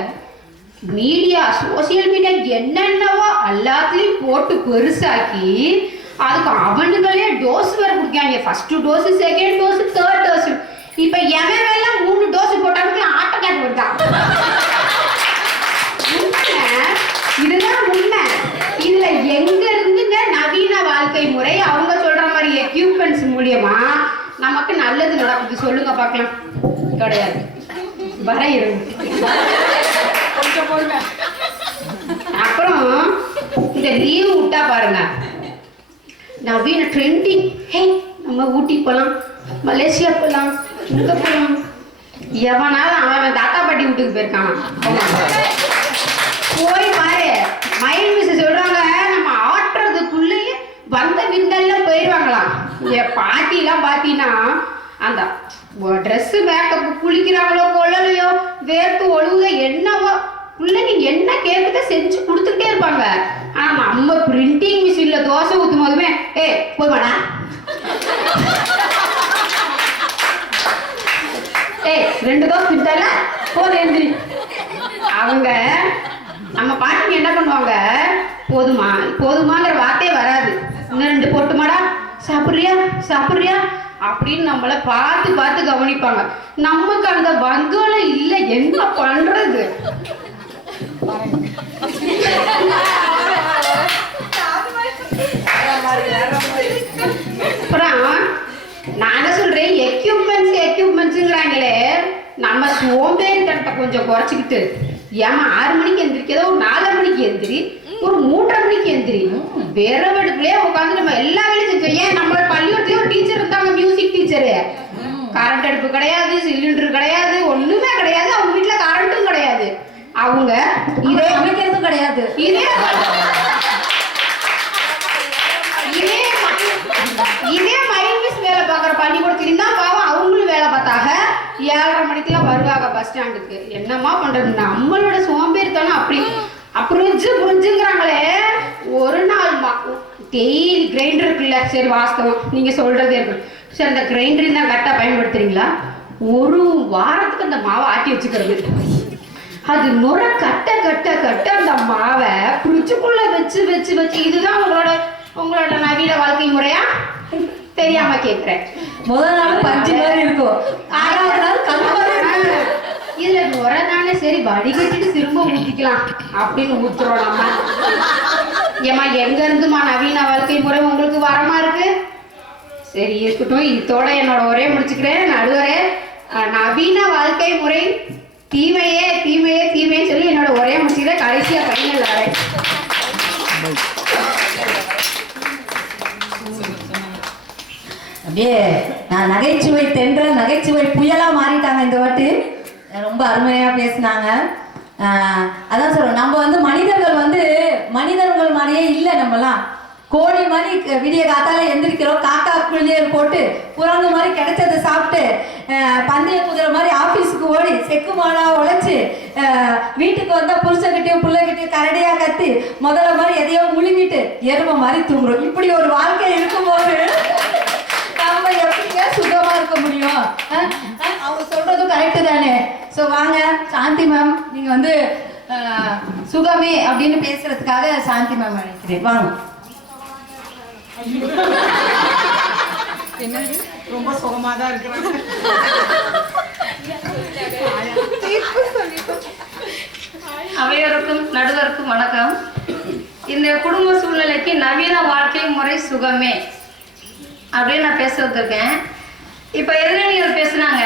மீடியா, சோசியல் மீடியா என்னென்னவோ எல்லாத்துலயும் போட்டு பெருசாக்கி அதுக்கு அவனுங்களே டோஸ் வேற குடிக்காங்க. First dose, second dose, third dose. இப்ப எவன் எல்லாம் 3 டோஸ் போட்டாங்க ஆட்டக்காட்டு வருதான். இதுதான் உண்மை. இதுல எங்க இருந்துங்க நவீன வாழ்க்கை முறை அவங்க சொல்ற மாதிரி எக்யூப்மெண்ட்ஸ் மூலியமா நமக்கு நல்லது நடக்குது சொல்லுங்க பார்க்கலாம்? கிடையாது. வர இருந்து அப்புறம் இந்த லீவ் விட்டா பாருங்க, நவீன ட்ரெண்டிங், ஹே நம்ம ஊட்டி போகலாம், மலேசியா போகலாம், இங்க போகலாம். எவனாலும் அவன் தாத்தா பாட்டி வீட்டுக்கு போயிருக்கான். போய் பாரு, மயில் மிஸ் சொல்றாங்க நம்ம ஆட்டுறதுக்குள்ளேயே வந்த விந்தெல்லாம் போயிடுவாங்களாம். என் பாட்டிலாம் பார்த்தீங்கன்னா அந்த ட்ரெஸ்ஸு மேக்கப்பு குளிக்கிறாங்களோ கொள்ளலையோ வேர்த்து ஒழுங்க என்னவோ பிள்ளைங்க என்ன கேட்குதோ செஞ்சு கொடுத்துக்கிட்டே இருப்பாங்க. ஆனா நம்ம பிரிண்டிங் மிஷின்ல தோசை ஊற்றும் போதுமே போய் வாடா, ரெண்டு தோசை திட்டால போதும் எழுந்திரி. அவங்க நம்ம பாட்டிங்க என்ன பண்ணுவாங்க, போதுமா போதுமாங்கிற வார்த்தையே வராது. இன்னும் 2 போட்டுமாடா, சாப்பிட்றியா சாப்பிட்றியா அப்படின்னு நம்மளை பார்த்து பார்த்து கவனிப்பாங்க. நமக்கு அந்த பங்கோலம் இல்லை, என்ன பண்றது? அப்புறம் நான் என்ன சொல்றேன், எக்யூப்மெண்ட்ஸுங்கிறாங்களே, நம்ம சோம்பேறித்தனத்தை கொஞ்சம் குறைச்சிக்கிட்டு ஏமா 6 மணிக்கு எந்திரிக்கதோ ஒரு 4 மணிக்கு எந்திரி, ஒரு 3:30 மணிக்கு எந்திரி. விரவெடுப்புலயே உட்காந்து நம்ம எல்லா வேலையும் செஞ்சோம். ஏன் நம்ம பள்ளிக்கூடத்துலயே ஒரு டீச்சர் இருந்தாங்க, மியூசிக் டீச்சரு. கரண்ட் அடுப்பு கிடையாது, சிலிண்டர் கிடையாது, ஒண்ணுமே கிடையாது. அவங்க வீட்டுல கரண்ட்டும் கிடையாது. அவங்க இதே அமைக்கிறதும் கிடையாது. இதே மைல்மிஸ் வேலை பார்க்குற பள்ளிக்கூடத்துலையும் தான் பாவம் அவங்களும் வேலை பார்த்தாங்க. 7:30 மணிக்கெல்லாம் வருவாங்க பஸ் ஸ்டாண்டுக்கு. என்னம்மா பண்றது, நம்மளோட சோம்பேறித்தனம் அப்படி புரிஞ்சுங்கிறாங்களே. ஒரு நாள் டெய்லி கிரைண்டர் இருக்குல்ல, சரி வாஸ்தவம் நீங்க சொல்றதே இருக்கு, சரி அந்த கிரைண்டர் தான் கரெக்டாக பயன்படுத்துறீங்களா? ஒரு வாரத்துக்கு அந்த மாவை ஆட்டி வச்சுக்கிறது. அது நுரை கட்ட கட்ட கட்ட அந்த மாவை ஃப்ரிட்ஜுக்குள்ள வச்சு வச்சு வச்சு இதுதான் உங்களோட நவீன வாழ்க்கை முறையா? தெரியாம கேட்கிறேன். முதல் நாள் பஞ்சு மாதிரி இருக்கும், 6வது நாள் கல் மாதிரி இருக்கும். இதுல நுரை தானே, சரி வடிகட்டிட்டு திரும்ப ஊத்திக்கலாம் அப்படின்னு ஊத்துறோம் நம்ம. ஏமா எங்க இருந்துமா நவீன வாழ்க்கை முறை உங்களுக்கு வரமா இருக்கு? சரி இருக்கட்டும், இதோட என்னோட ஒரே முடிச்சுக்கிறேன். நடுவரே, நவீன வாழ்க்கை முறை தீமையே தீமையே தீமையே சொல்லி என்னோட ஒரே முடிச்சுக்கிறேன். கடைசியா பையன் வரேன். அப்படியே நான் நகைச்சுவை தென்றல் நகைச்சுவை புயலா மாறிட்டாங்க இந்த வாட்டி. ரொம்ப அருமையா பேசினாங்க. அதான் சொல்றோம், நம்ம வந்து மனிதர்கள் மாதிரியே இல்லை. நம்மலாம் கோழி மாதிரி விடிய காத்தால எந்திரிக்கிறோம், காக்கா குளியல் போட்டு குரங்கு மாதிரி கிடைச்சதை சாப்பிட்டு பந்தய குதிரை மாதிரி ஆஃபீஸுக்கு ஓடி செக்கு மாடா உழைச்சி வீட்டுக்கு வந்தால் புருஷங்கிட்டையும் பிள்ளைகிட்டையும் கரடியாக கத்தி முதல்ல மாதிரி எதையோ முழுங்கிட்டு எருமை மாதிரி தூங்குறோம். இப்படி ஒரு வாழ்க்கை இருக்கும்போது நம்ம எப்படிங்க சுகமாக இருக்க முடியும்? அவங்க சொல்றதும் கரெக்டு தானே. ஸோ வாங்க சாந்தி மேம், நீங்கள் வந்து சுகமே அப்படின்னு பேசுறதுக்காக சாந்தி மேம் நினைக்கிறேன். வாங்க. ரொம்ப சுகமாக தான் இருக்கிறாங்க. அவையோருக்கும் நடுவருக்கும் வணக்கம். இந்த குடும்ப சூழ்நிலைக்கு நவீன வாழ்க்கை முறை சுகமே அப்படின்னு நான் பேச வந்திருக்கேன். இப்போ எதிரணிகள் பேசுனாங்க,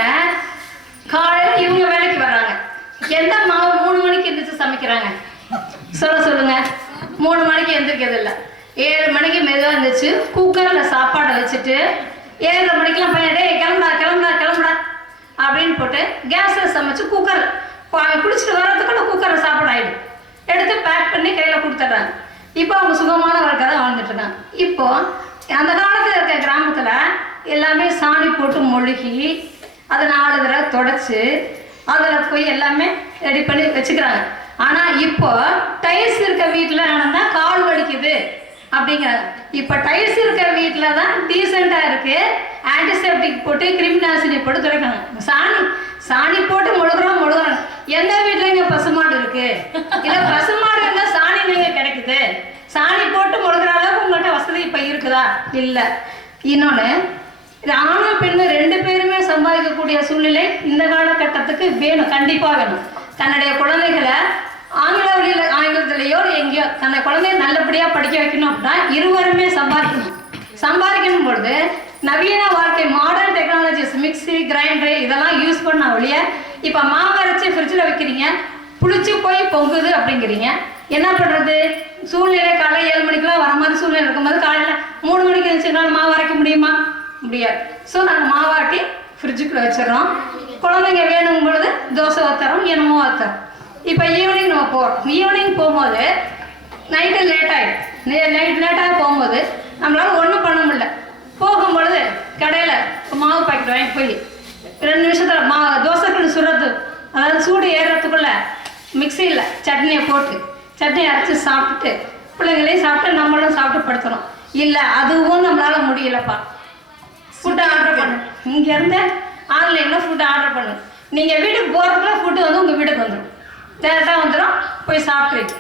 காலையில் இவங்க வேலைக்கு வர்றாங்க, எந்த மாவு 3 மணிக்கு எந்திரிச்சு சமைக்கிறாங்க சொல்லுங்க. 3 மணிக்கு எந்திரிக்கிறது இல்லை, 7 மணிக்கு மெதுவாக இருந்துச்சு குக்கரில் சாப்பாடை வச்சுட்டு 7:30 மணிக்கெலாம் பையன் கிளம்புடா அப்படின்னு போட்டு கேஸில் சமைச்சு குக்கர் குடிச்சிட்டு வர்றதுக்குள்ள குக்கரில் சாப்பாடு ஆகிடும், எடுத்து பேக் பண்ணி கையில் கொடுத்துட்றாங்க. இப்போ அவங்க சுகமான வாழ்க்கை தான் வாழ்ந்துட்டு இருக்காங்க. இப்போ அந்த காலத்தில் இருக்க கிராமத்தில் எல்லாமே சாணி போட்டு மொழுகி அதை 4 தடவை தொடச்சி அதில் போய் எல்லாமே ரெடி பண்ணி வச்சுக்கிறாங்க. ஆனால் இப்போ டைல்ஸ் இருக்க வீட்டில் நடந்தால் கால் வலிக்குது அப்படிங்கிறாங்க. இப்போ டைல்ஸ் இருக்கிற வீட்டில் தான் டீசெண்டாக இருக்குது, ஆன்டிசெப்டிக் போட்டு கிருமிநாசினி போட்டு துடைக்கணும். சாணி போட்டு முழுகிறோம். எந்த வீட்டில் இங்கே பசுமாடு இருக்குது? இல்லை பசுமாடு இருந்தால் சாணி நீங்கள் கிடைக்குது, சாணி போட்டு முழுகிற அளவுக்கு உங்கள்கிட்ட வசதி இப்போ இருக்குதா? இல்லை. இன்னொன்று, ஆணும் பெண்ணும் 2 பேருமே சம்பாதிக்கக்கூடிய சூழ்நிலை இந்த காலகட்டத்துக்கு வேணும், கண்டிப்பாக வேணும். தன்னுடைய குழந்தைகளை ஆங்கிலத்திலேயோ எங்கேயோ தன்னை குழந்தைய நல்லபடியாக படிக்க வைக்கணும் அப்படின்னா இருவருமே சம்பாதிக்கணும் பொழுது நவீன வாழ்க்கை மாடர்ன் டெக்னாலஜிஸ் மிக்சி கிரைண்டர் இதெல்லாம் யூஸ் பண்ண ஒழிய இப்போ மாவு அரைச்சி ஃப்ரிட்ஜில் வைக்கிறீங்க, புளிச்சு போய் பொங்குது அப்படிங்கிறீங்க. என்ன பண்ணுறது? சூழ்நிலை காலையில் 7 மணிக்கெலாம் வர மாதிரி சூழ்நிலை இருக்கும்போது காலையில் 3 மணிக்கு இருந்துச்சுனாலும் மாவு அரைக்க முடியுமா? முடியாது. ஸோ நாங்கள் மாவாட்டி ஃப்ரிட்ஜுக்குள்ளே வச்சிடறோம். குழந்தைங்க வேணும் பொழுது தோசை ஊற்றுறோம், என்னமோ ஊற்றுறோம். இப்போ ஈவினிங் நம்ம போகிறோம். ஈவினிங் போகும்போது நைட்டு லேட்டாக போகும்போது நம்மளால் ஒன்றும் பண்ண முடியல. போகும்பொழுது கடையில் மாவு பாக்கெட் வாங்கி போய் 2 நிமிஷத்தில் தோசைக்குள்ள சுடுறது, அதாவது சூடு ஏறுறதுக்குள்ள மிக்சியில் சட்னியை போட்டு சட்னி அரைச்சி சாப்பிட்டுட்டு பிள்ளைங்களையும் சாப்பிட்டு நம்மளும் சாப்பிட்டு படுத்துறோம். இல்லை அதுவும் நம்மளால் முடியலப்பா, ஃபுட்டு ஆர்டர் பண்ணு. இங்கேருந்து ஆன்லைனில் ஃபுட்டு ஆர்டர் பண்ணு. நீங்கள் வீட்டுக்கு போகிறதுக்குள்ள ஃபுட்டு வந்து உங்கள் வீட்டுக்கு வந்துடும், டேரெக்டாக வந்துடும், போய் சாப்பிட்றீங்க.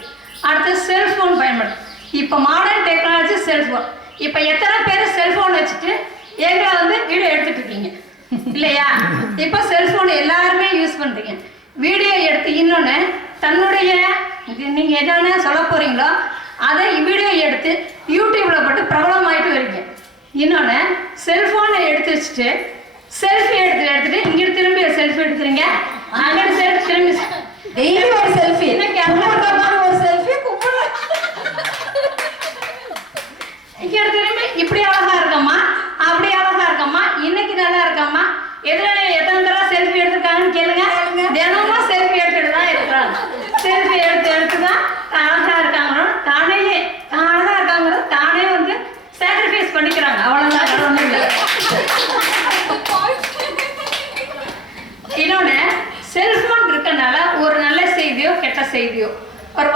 அடுத்து செல்ஃபோன் பயன்படுத்தும். இப்போ மாடர்ன் டெக்னாலஜி செல்ஃபோன். இப்போ எத்தனை பேர் செல்ஃபோன் வச்சுட்டு எங்களை வந்து வீடியோ எடுத்துட்டு இருக்கீங்க இல்லையா? இப்போ செல்ஃபோன் எல்லாருமே யூஸ் பண்ணுறீங்க. வீடியோ எடுத்து இன்னொன்று தன்னுடைய நீங்கள் என்னென்ன சொல்ல போகிறீங்களோ அதை வீடியோ எடுத்து யூடியூப்பில் போட்டு பிரபலமாயிட்டு வரீங்க. இன்னொன்று செல்ஃபோனை எடுத்து வச்சுட்டு செல்ஃபி எடுத்துட்டு இங்கே திரும்பி செல்ஃபி எடுத்துறீங்க, அங்கே செல்ஃபி திரும்பி டெய்லி ஒரு செல்ஃபி, ஒரு செல்ஃபி கும்பிட இங்கே திரும்பி இப்படி அழகா இருக்கம்மா, அப்படி அழகா இருக்கம்மா, இன்னைக்கு நல்லா இருக்கம்மா, எதிர எத்தனை தடவை செல்ஃபி எடுத்துருக்காங்கன்னு கேளுங்க. தினமும் செல்ஃபி எடுத்துட்டு தான் இருக்கிறாங்க. செல்ஃபி எடுத்து தான் அழகா இருக்காங்களோ தானே அழகா இருக்காங்களோ தானே வந்து சாக்ரிஃபைஸ் பண்ணிக்கிறாங்க. அவ்வளோதான், வேற ஒன்றும் இல்லை. இன்னொன்று செல்ஃபோன் இருக்கனால ஒரு நல்ல செய்தியோ கெட்ட செய்தியோ ஒரு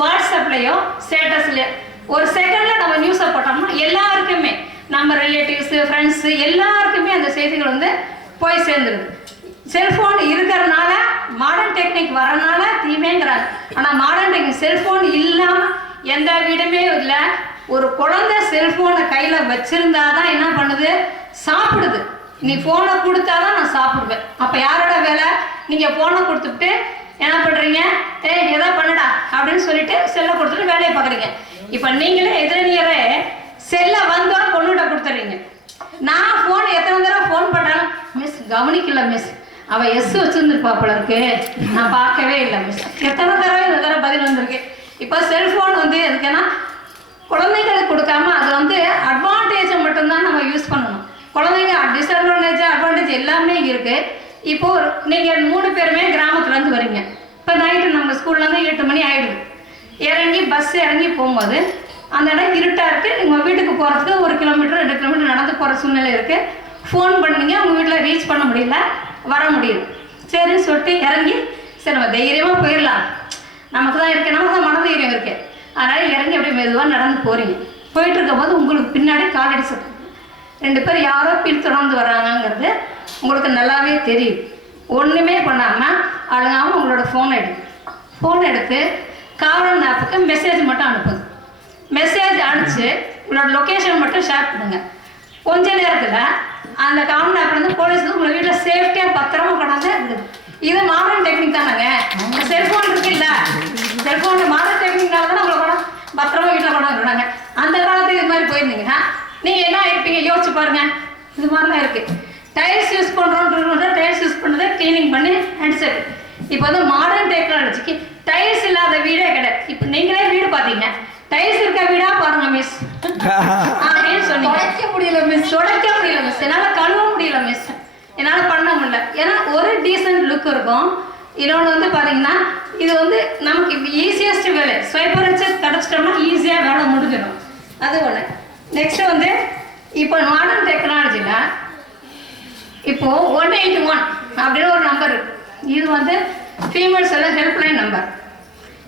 வாட்ஸ்அப்லேயோ ஸ்டேட்டஸ்லையோ ஒரு செகண்டில் நம்ம நியூஸை போட்டோம்னா எல்லாருக்குமே நம்ம ரிலேட்டிவ்ஸு ஃப்ரெண்ட்ஸு எல்லாருக்குமே அந்த செய்திகள் வந்து போய் சேர்ந்துருது. செல்ஃபோன் இருக்கிறதுனால மாடர்ன் டெக்னிக் வரனால தீமைங்கிறாங்க. ஆனால் மாடர்ன் டெக்னிக் செல்ஃபோன் இல்லாமல் எந்த வீடுமே இல்லை. ஒரு குழந்தை செல்ஃபோனை கையில் வச்சுருந்தா தான் என்ன பண்ணுது, சாப்பிடுது. நீ ஃபோனை கொடுத்தா தான் நான் சாப்பிடுவேன். அப்போ யாரோட வேலை? நீங்கள் ஃபோனை கொடுத்துட்டு என்ன பண்ணுறீங்க, எதா பண்ணுடா அப்படின்னு சொல்லிட்டு செல்லை கொடுத்துட்டு வேலையை பார்க்குறீங்க. இப்போ நீங்களே எதிரணியரே செல்லை வந்தோட பொண்ணுகிட்ட கொடுத்துறீங்க. நான் ஃபோன் எத்தனை தடவை ஃபோன் பண்ணாலும் மிஸ் கவனிக்கல மிஸ், அவள் எஸ் வச்சுருந்துருப்பாப்புல இருக்கு, நான் பார்க்கவே இல்லை மிஸ், எத்தனை தடவை இந்த தடவை பதில் வந்திருக்கு. இப்போ செல்ஃபோன் வந்து எதுக்குன்னா குழந்தைங்களுக்கு கொடுக்காம அது வந்து அட்வான்டேஜை மட்டும்தான் நம்ம யூஸ் பண்ணணும். குழந்தைங்க டிஸ்அட்வான்டேஜ் அட்வான்டேஜ் எல்லாமே இருக்குது. இப்போது நீங்கள் 3 பேருமே கிராமத்துலேருந்து வரீங்க. இப்போ நைட்டு நம்ம ஸ்கூல்லேருந்து 8 மணி ஆகிடுது. இறங்கி பஸ் இறங்கி போகும்போது அந்த இடம் இருட்டாக இருக்குது. உங்கள் வீட்டுக்கு போகிறதுக்கு 1 கிலோமீட்டர் 2 கிலோமீட்டர் நடந்து போகிற சூழ்நிலை இருக்குது. ஃபோன் பண்ணுவீங்க, உங்கள் வீட்டில் ரீச் பண்ண முடியல, வர முடியுது. சரின்னு சொல்லிட்டு இறங்கி சரி நம்ம தைரியமாக போயிடலாம், நமக்கு தான் இருக்குது, நமக்கு தான் மன தைரியம் இருக்குது, அதனால் இறங்கி அப்படியே மெதுவாக நடந்து போகிறீங்க. போயிட்டு இருக்கும்போது உங்களுக்கு பின்னாடி காலடி சத்தம், 2 பேர் யாரோ பின்தொடர்ந்து வர்றாங்கங்கிறது உங்களுக்கு நல்லாவே தெரியும். ஒன்றுமே பண்ணாமல் அழுங்காமல் உங்களோட ஃபோன் எடுத்து காவலன் ஆப்புக்கு மெசேஜ் மட்டும் அனுப்புங்க. மெசேஜ் அனுப்பிச்சு உங்களோட லொக்கேஷன் மட்டும் ஷேர் பண்ணுங்கள். கொஞ்ச நேரத்தில் அந்த காவலன் ஆப்லேருந்து போலீஸ் வந்து உங்களை வீட்டில் சேஃப்டியாக பத்திரமா கொண்டாந்து விடுது. இது மாடர்ன் டெக்னிக் தானேங்க. செல்ஃபோன் இருக்கு இல்லை, செல்ஃபோன் மாடர்ன் டெக்னிக்னால தான் உங்களை கொண்டாந்து பத்திரமா வீட்டில் கொண்டாந்து விடுறாங்க. அந்த காலத்துக்கு இது மாதிரி போயிருந்தீங்கன்னா நீங்கள் என்ன இருப்பீங்க யோசிச்சு பாருங்க. இது மாதிரிலாம் இருக்குது. டைல்ஸ் யூஸ் பண்ணுறோன்ற டைல்ஸ் யூஸ் பண்ணுறதை க்ளீனிங் பண்ணி ஹேண்ட்செட். இப்போ வந்து மாடர்ன் டெக்னாலஜிக்கு டைல்ஸ் இல்லாத வீடே கிடையாது. இப்போ நீங்களே வீடு பார்த்தீங்க, டைல்ஸ் இருக்க வீடா பாருங்க மிஸ் அப்படின்னு சொன்னீங்க. துடைக்க முடியல மிஸ், என்னால் கழுவ முடியல மிஸ், என்னால் பண்ண முடியல. ஏன்னா ஒரு டீசென்ட் லுக் இருக்கும். இன்னொன்று வந்து பார்த்தீங்கன்னா இது வந்து நமக்கு ஈஸியஸ்ட் வேலை. ஸ்வைப்பர் வச்சு கிடச்சிட்டோம்னா ஈஸியாக வேலை முடிஞ்சிடும். அது ஒன்று. நெக்ஸ்ட் வந்து இப்போ மாடர்ன் டெக்னாலஜியில் இப்போது 181 அப்படின்னு ஒரு நம்பர் இருக்குது. இது வந்து ஃபீமேல்ஸ் எல்லாம் ஹெல்ப்லைன் நம்பர்.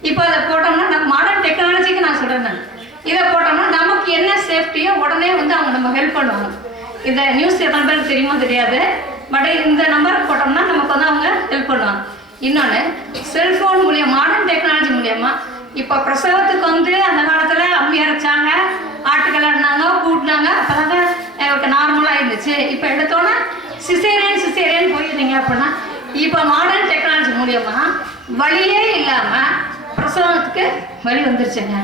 இப்போ அதை போட்டோம்னா நம்ம மாடர்ன் டெக்னாலஜிக்கு நான் சொல்கிறேன், இதை போட்டோம்னா நமக்கு என்ன சேஃப்டியோ உடனே வந்து அவங்க நம்ம ஹெல்ப் பண்ணுவாங்க. இந்த நியூஸ் எத்தனை பேருக்கு தெரியுமோ தெரியாது, பட் இந்த நம்பருக்கு போட்டோம்னா நமக்கு வந்து அவங்க ஹெல்ப் பண்ணுவாங்க. இன்னொன்று செல்ஃபோன் மூலியம் மாடர்ன் டெக்னாலஜி மூலியமாக இப்போ பிரசவத்துக்கு வந்து அந்த காலத்தில் அம்மி அரைச்சாங்க, ஆட்டுக்கள் ஆடினாங்க, கூட்டினாங்க, அப்போ தாங்க நார்மலாக இருந்துச்சு. இப்போ எடுத்தோன்னே சிசேரியன் போயிருந்தீங்க அப்படின்னா இப்போ மாடர்ன் டெக்னாலஜி மூலியமாக வழியே இல்லாமல் பிரசவத்துக்கு வழி வந்துருச்சுங்க.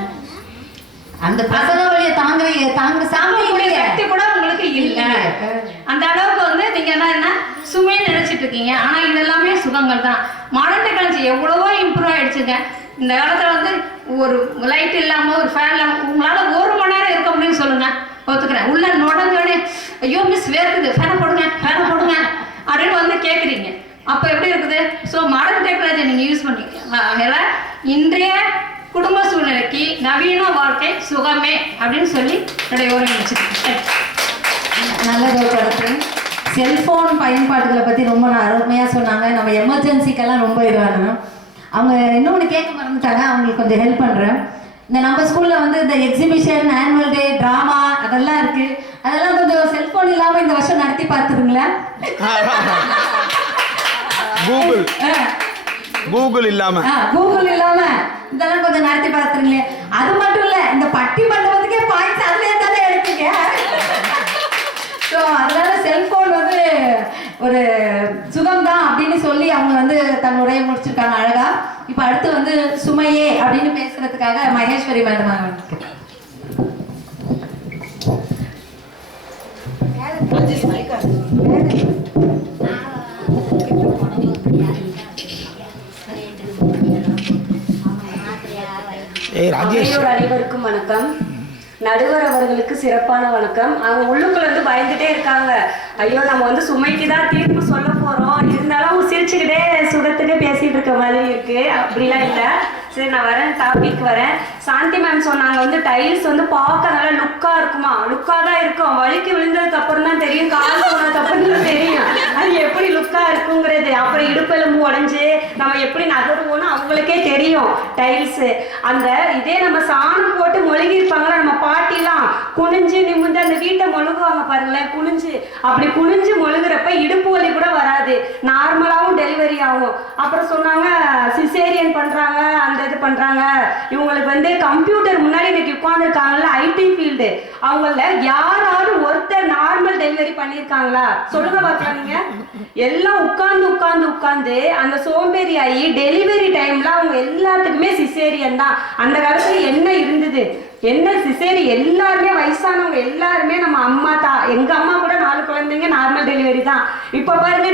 அந்த பிரசவ வழியை தாங்க சாப்பிடக்கூடிய சக்தி கூட உங்களுக்கு இல்லை. அந்த அளவுக்கு வந்து நீங்கள் என்ன சுமைன்னு நினச்சிட்டு இருக்கீங்க. ஆனால் இது எல்லாமே சுகங்கள் தான். மாடர்ன் டெக்னாலஜி எவ்வளவோ இம்ப்ரூவ் ஆகிடுச்சுங்க. இந்த காலத்தில் வந்து ஒரு லைட் இல்லாமல் ஒரு ஃபேன் இல்லாமல் உங்களால் 1 மணி நேரம் இருக்க முடியும்னு சொல்லுங்கள், ஒத்துக்கிறேன். உள்ள நுழைஞ்சோடனே ஐயோ மிஸ் வேர்க்குது, ஃபேனை போடுங்க அப்படின்னு வந்து கேட்குறீங்க. அப்போ எப்படி இருக்குது? ஸோ மாடர்ன் டெக்னாலஜி நீங்கள் யூஸ் பண்ணிக்க. அதனால் இன்றைய குடும்ப சூழ்நிலைக்கு நவீன வாழ்க்கை சுகமே அப்படின்னு சொல்லி என்னுடைய உரை முடிச்சிருக்கேன். நல்லதொரு கருத்து. செல்ஃபோன் பயன்பாடுகளை பற்றி ரொம்ப அருமையாக சொன்னாங்க. நம்ம எமர்ஜென்சிக்கெல்லாம் ரொம்ப இதுவாகணும். அவங்க இன்னொன்று கேட்க மறந்துட்டாங்க, அவங்களுக்கு கொஞ்சம் ஹெல்ப் பண்ணுறேன். இந்த நம்ம ஸ்கூலில் வந்து இந்த எக்ஸிபிஷன், ஆனுவல் டே, ட்ராமா அதெல்லாம் இருக்குது. அதெல்லாம் கொஞ்சம் செல்ஃபோன் இல்லாமல் இந்த வருஷம் நடத்தி பார்த்துருங்களேன். கூகுள் இல்லாம இதெல்லாம் கொஞ்சம் நடத்தி பார்த்துருங்களே. அது மட்டும் இல்லை, இந்த பட்டி மண்டபத்துக்கே பாயிண்ட்ஸ் அதுலேயே தானே எடுத்தீங்க. ஸோ அதனால செல்ஃபோன் வந்து ஒரு சுகம்தான் அப்படின்னு சொல்லி அவங்க வந்து தன்னுடைய முடிச்சிருக்காங்க அழகா. இப்போ அடுத்து வந்து சுமையே அப்படின்னு பேசுறதுக்காக மகேஸ்வரி மேடம் அனைவருக்கும் வணக்கம். நடுவர் அவர்களுக்கு சிறப்பான வணக்கம். அவங்க உள்ளுக்குள்ள வந்து பயந்துட்டே இருக்காங்க, ஐயோ நம்ம வந்து சுமைக்கு தான் தீர்ப்பு சொல்ல போறோம், இருந்தாலும் அவங்க சிரிச்சுக்கிட்டே சுகத்துக்கு பேசிட்டு இருக்க மாதிரி இருக்கு. அப்படிலாம் இல்லை. சரி, நான் வரேன், டாபிக் வரேன். சாந்தி மேம் சொன்னாங்க வந்து டைல்ஸ் வந்து பார்க்க நல்லா லுக்கா இருக்குமா. லுக்கா தான் இருக்கும், வலிக்கு விழுந்ததுக்கு அப்புறம் தான் தெரியும், கால் போனதுக்கு அப்புறம் தான் தெரியும் அது எப்படி லுக்கா இருக்குங்கிறது. அப்புறம் இடுப்பெலும்பு உடஞ்சு நம்ம எப்படி நகருவோம்னு அவங்களுக்கே தெரியும் டைல்ஸ். அந்த இதே நம்ம சாணம் போட்டு மொழுகி இருப்பாங்களா நம்ம பாட்டிலாம், குனிஞ்சு நிமிந்து அந்த வீட்டை மொழுகுவாங்க பாருங்களேன், குனிஞ்சு. அப்படி குனிஞ்சு மொழுகிறப்ப இடுப்பு வலி கூட வராது, நார்மலாகவும் டெலிவரி ஆகும். அப்புறம் சொன்னாங்க சிசேரியன் பண்றாங்க, அந்த இது பண்றாங்க, இவங்களுக்கு வந்து கம்ப்யூட்டர் முன்னாடி இன்னைக்கு உட்கார்ந்துருக்காங்கல்ல, ஐடி ஃபீல்டு, அவங்கள யாராவது ஒருத்தர் நார்மல் டெலிவரி பண்ணியிருக்காங்களா சொல்லுங்க பார்க்கலாம். நீங்க எல்லாம் உட்கார்ந்து அந்த சோம்பேறி ஆகி டெலிவரி டைம்ல அவங்க எல்லாத்துக்குமே சிசேரியன் தான். அந்த காலத்துல என்ன இருந்தது, என்ன சிசேரி, எல்லாருமே வயசானவங்க எல்லாருமே நம்ம அம்மா தான். எங்க அம்மா கூட 4 குழந்தைங்க நார்மல் டெலிவரி தான். இப்ப பாருங்க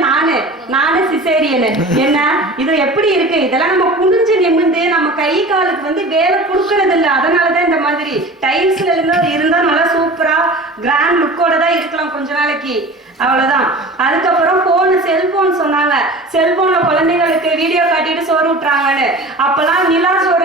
நானு சிசேரியனு. என்ன இது எப்படி இருக்கு, இதெல்லாம் நம்ம குனிஞ்சு நிமிந்து நம்ம கை காலுக்கு வந்து வேலை கொடுக்கறது இல்லை. அதனாலதான் இந்த மாதிரி டைல்ஸ்ல இருந்தா நல்லா சூப்பரா கிராண்ட் லுக்கோட தான் இருக்கலாம் கொஞ்ச நாளைக்கு, அவ்வளவுதான். அதுக்கப்புறம் செல்போன் சொன்னாங்க, செல்போன்ல குழந்தைங்களுக்கு வீடியோ காட்டிட்டு சோறு விட்டுறாங்கன்னு. அப்பெல்லாம்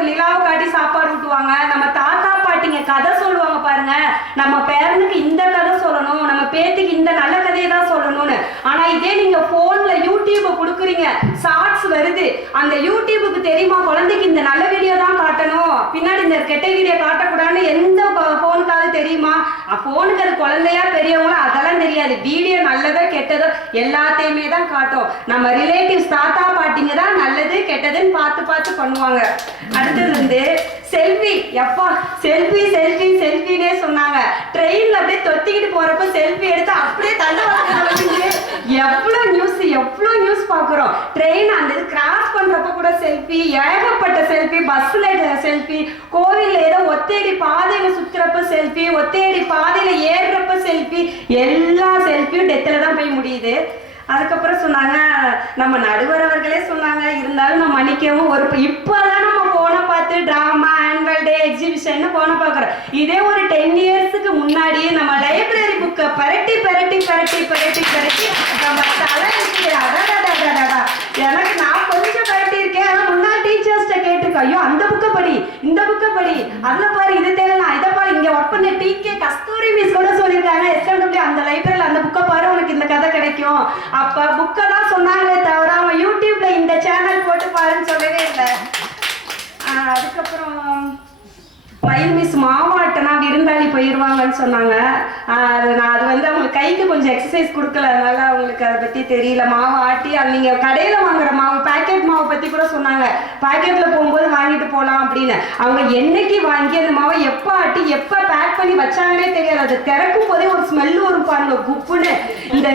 நிலாவை காட்டி சாப்பாடு ஊட்டுவாங்க. நம்ம தாத்தா பாட்டிங்க கதை சொல்லுவாங்க பாருங்க, நம்ம பேரனுக்கு இந்த கதை சொல்லணும், நம்ம பேத்திக்கு இந்த நல்ல கதையை தான் சொல்லணும்னு. ஆனா இதே நீங்க போன்ல யூடியூப கொடுக்குறீங்க, ஷார்ட்ஸ் வருது, அந்த யூடியூபுக்கு தெரியுமா குழந்தைக்கு இந்த நல்ல வீடியோ தான் காட்டணும், பின்னாடி இந்த கெட்ட வீடியோ காட்டக்கூடாதுன்னு எந்த போனுக்காவது தெரியுமா? போனுக்கு அது குழந்தையா பெரியவங்களா அதெல்லாம் தெரியாது. வீடியோ நல்லதோ கெட்டதோ எல்லாத்தையுமே தான் காட்டும். நம்ம ரிலேட்டிவ்ஸ் தாத்தா பாட்டிங்க தான் நல்லது கெட்டதுன்னு பார்த்து பண்ணுவாங்க. அடுத்தது வந்து செல்ஃபி. எப்பா செல்ஃபினே சொன்னாங்க. ட்ரெயின்ல அப்படியே தொத்திக்கிட்டு போறப்ப செல்ஃபி எடுத்து அப்படியே தள்ள எவ்வளோ நியூஸ் பார்க்குறோம். ட்ரெயின் அந்த இது கிராஸ் பண்றப்ப கூட செல்ஃபி, ஏகப்பட்ட செல்ஃபி, பஸ்ல செல்ஃபி, கோவில்ல ஏதோ ஒத்தேடி பாதையில சுத்துறப்ப செல்ஃபி, ஒத்தேடி பாதையில ஏறுறப்ப செல்ஃபி, எல்லா செல்ஃபியும் டெத்தில் தான் போய் முடியுது. அதுக்கப்புறம் சொன்னாங்க, நம்ம நடுவர் அவர்களே சொன்னாங்க, இருந்தாலும் நம்ம மன்னிக்கவும் இப்போதான் நம்ம போனை பார்த்து ட்ராமா, ஆனுவல் டே, எக்ஸிபிஷன் போனை பார்க்குறோம். இதே ஒரு 10 இயர்ஸுக்கு முன்னாடி நம்ம லைப்ரரி புக்கை பரட்டி நம்ம தலை எனக்கு நான் கொஞ்சம் பரட்டி இருக்கேன். ஆனால் முன்னாடி டீச்சர்ஸ்ட கேட்டுருக்கோம், ஐயோ அந்த புக்கை படி, இந்த புக்கை படி, அதில் பாரு இது தேவைலாம், இதை பாரு, இங்கே ஒர்க் பண்ண டிகே கஸ்தூரி மிஸ் கூட சொல்லியிருக்காங்க, எஸ்எம்டபிள்யூ அந்த லைப்ரரியில் அந்த புக்கை பாரு உனக்கு இந்த கதை கிடைக்கும். அப்ப புக்கை தான் சொன்னாங்களே தவிர அவன் யூடியூப்ல இந்த சேனல் போட்டு பாருன்னு சொல்லவே இல்லை. அதுக்கப்புறம் மயில் மிஸ் மாவாட்டனா விருந்தாளி போயிடுவாங்கன்னு சொன்னாங்க. நான் அது வந்து அவங்களுக்கு கைக்கு கொஞ்சம் எக்ஸசைஸ் கொடுக்கல, அதனால அவங்களுக்கு அதை பற்றி தெரியல. மாவு ஆட்டி அது நீங்கள் கடையில் வாங்குற மாவு, பேக்கெட் மாவு பற்றி கூட சொன்னாங்க, பேக்கெட்டில் போகும்போது வாங்கிட்டு போகலாம் அப்படின்னு. அவங்க என்னைக்கு வாங்கி அந்த மாவை எப்போ ஆட்டி எப்போ பேக் பண்ணி வச்சாங்கன்னே தெரியாது. அது திறக்கும் போதே ஒரு ஸ்மெல்லு வரும் பாருங்க, குப்புன்னு. இந்த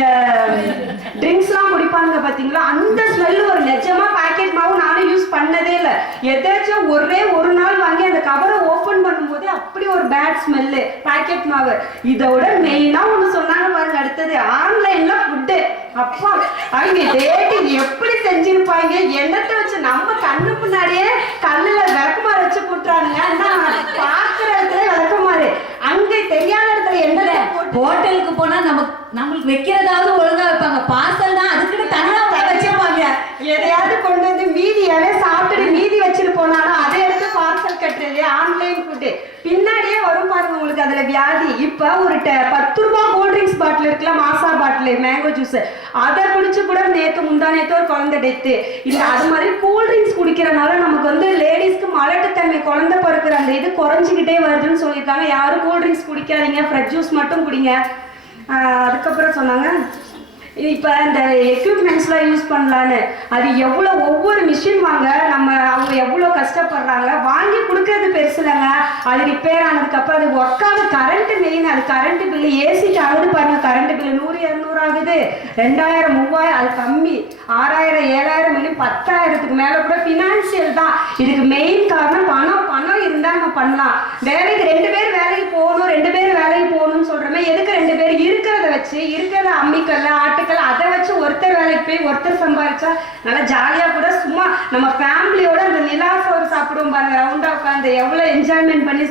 ட்ரிங்க்ஸ்லாம் குடிப்பாங்க பார்த்தீங்களா, அந்த ஸ்மெல்லு ஒரு நிஜமா பேக்கெட் மாவு நானும் யூஸ் பண்ணதே இல்லை. எதாச்சும் ஒரே ஒரு நாள் வாங்கி அந்த கவரை ஓப்பன் பண்ணும்போது அப்படி ஒரு பேட் ஸ்மெல்லு பேக்கெட் மாவு. இதோட மெயினா ஒண்ணு சொன்னாங்க பாருங்க, அடுத்தது ஆன்லைன்ல ஃபுட்டு. அப்பா அவங்க டேட்டு எப்படி செஞ்சிருப்பாங்க, என்னத்தை வச்சு நம்ம கண்ணு முன்னாடியே கல்லுல விளக்குமாறு வச்சு போட்டுறானுங்க. பாக்குற இடத்துல விளக்குமாறு, அங்க தெரியாத இடத்துல என்ன ஹோட்டலுக்கு போனா நம்மளுக்கு வைக்கிறதாவது ஒழுங்கா வைப்பாங்க, பார்சல் தான் அதுக்குன்னு தனியா வச்சிருப்பாங்க. எதையாவது கொண்டு வந்து மீதி சாப்பிட்டுட்டு மீதி வச்சுட்டு போனாலும் அதை எடுத்து பார்சல் கட்டுறது, ஆன்லைன் ஃபுட்டு பின்னாடியே வரும் பாருங்க உங்களுக்கு அதில் வியாதி. இப்போ ஒரு 10 ரூபா கூல்ட்ரிங்க்ஸ் பாட்டில் இருக்குல்ல, மாசா பாட்டில் மேங்கோ ஜூஸ், அதை குடிச்சு கூட முந்தா நேற்று ஒரு குழந்தை டெத்து. இந்த அது மாதிரி கூல்ட்ரிங்க்ஸ் குடிக்கிறனால நமக்கு வந்து லேடிஸ்க்கு மலட்டுத்தன்மை, குழந்தை பிறக்கிற அந்த இது குறைஞ்சிக்கிட்டே வருதுன்னு சொல்லியிருக்காங்க. யாரும் கூல்ட்ரிங்க்ஸ் குடிக்காதீங்க, ஃப்ரெஷ் ஜூஸ் மட்டும் குடிங்க. அதுக்கப்புறம் சொன்னாங்க இப்போ இந்த எக்யூப்மெண்ட்ஸ்லாம் யூஸ் பண்ணலான்னு. அது எவ்வளோ ஒவ்வொரு மிஷின் வாங்க அவங்க எவ்வளோ கஷ்டப்படுறாங்க. வாங்கி கொடுக்கறது பெருசு இல்லைங்க, அது ரிப்பேர் ஆனதுக்கப்புறம் அது ஒர்க் ஆகுது. கரண்ட்டு மெயின், அது கரண்ட்டு பில்லு ஏசிக்கு ஆகுது பாருங்க. கரண்ட்டு பில்லு 100-200 ஆகுது, 2000 3000 அது கம்மி, 6000 7000 மில்லி 10,000க்கு மேலே கூட ஃபினான்சியல் தான். இதுக்கு மெயின் காரணம் பணம் இருந்தால் நம்ம பண்ணலாம். வேலைக்கு 2 பேர் வேலைக்கு போகணும், 2 பேர் வேலைக்கு போகணும்னு சொல்கிறோமே, எதுக்கு 2 பேர்? இருக்கிறத வச்சு, இருக்கிற அம்மிக்கல்ல ஆட்டுக்கல் அதை வச்சு ஒருத்தர் வேலைக்கு போய் ஒருத்தர் சம்பாதிச்சா நல்லா ஜாலியாக கூட சும்மா நம்ம ஃபேமிலியோட அந்த நிலா சோறு சாப்பிடுவோம் பாருங்க, ரவுண்டாக உட்காந்து எவ்வளோ என்ஜாய்மெண்ட் பண்ணி